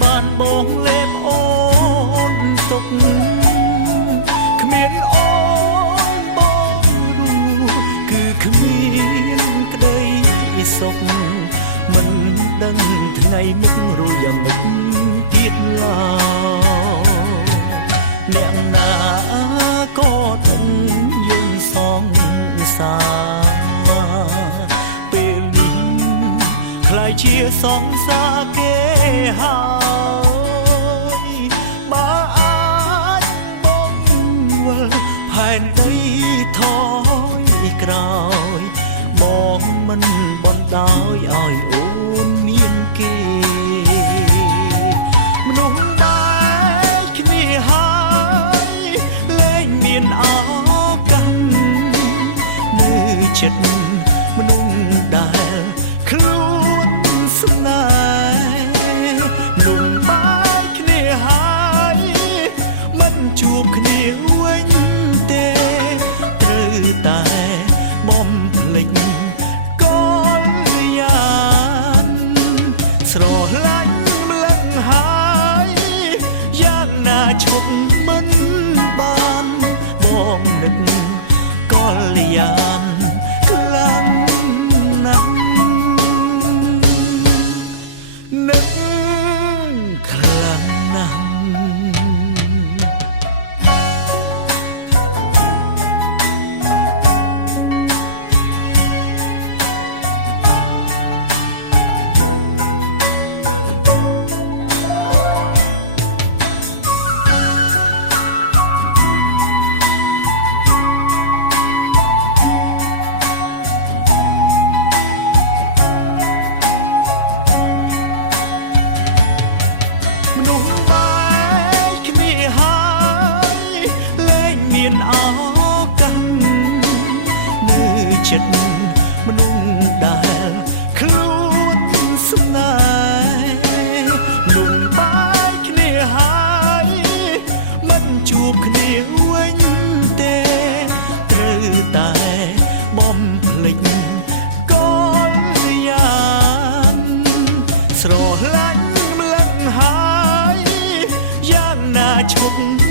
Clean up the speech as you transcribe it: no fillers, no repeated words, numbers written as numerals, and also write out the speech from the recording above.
បានបងលេបអូនទុកគ្មានអូនបងรู้គឺគ្មានក្តីសុខមិនដឹងថ្ងៃមុខរួចយ៉ាងម៉េចទៀតឡើយអ្នកណាក៏ដឹងយើងសងសារពេលនេះខ្លាយជាសងសារគេហើយបើអាចបងវល់ផែនដីថយក្រោយបងមិនបណ្ដោយឲ្យអូនមានគេមនុស្សដែលគ្នាហើយលែងមានឱកាសនៅចិត្តមនុស្សដែលខ្លួនស្នេហ៍មនុស្សដែលគ្នាហើយមិនជួបគ្នាវិញទេត្រូវតែបំភ្លេចស្រឡាញ់ម្លឹងហើយយ៉ាងណាឈប់មិនបានបងនឹកកល្យានខ្លាំងណាស់នឹកខ្លាំងណាស់ចិត្តមនុស្សដែលខ្លួនស្នេហ៍លំបាយគ្នាហើយមិនជួបគ្នាវិញទេត្រូវតែបំភ្លេចកល្យានស្រឡាញ់ម្លឹងហើយយ៉ាងណាឈប់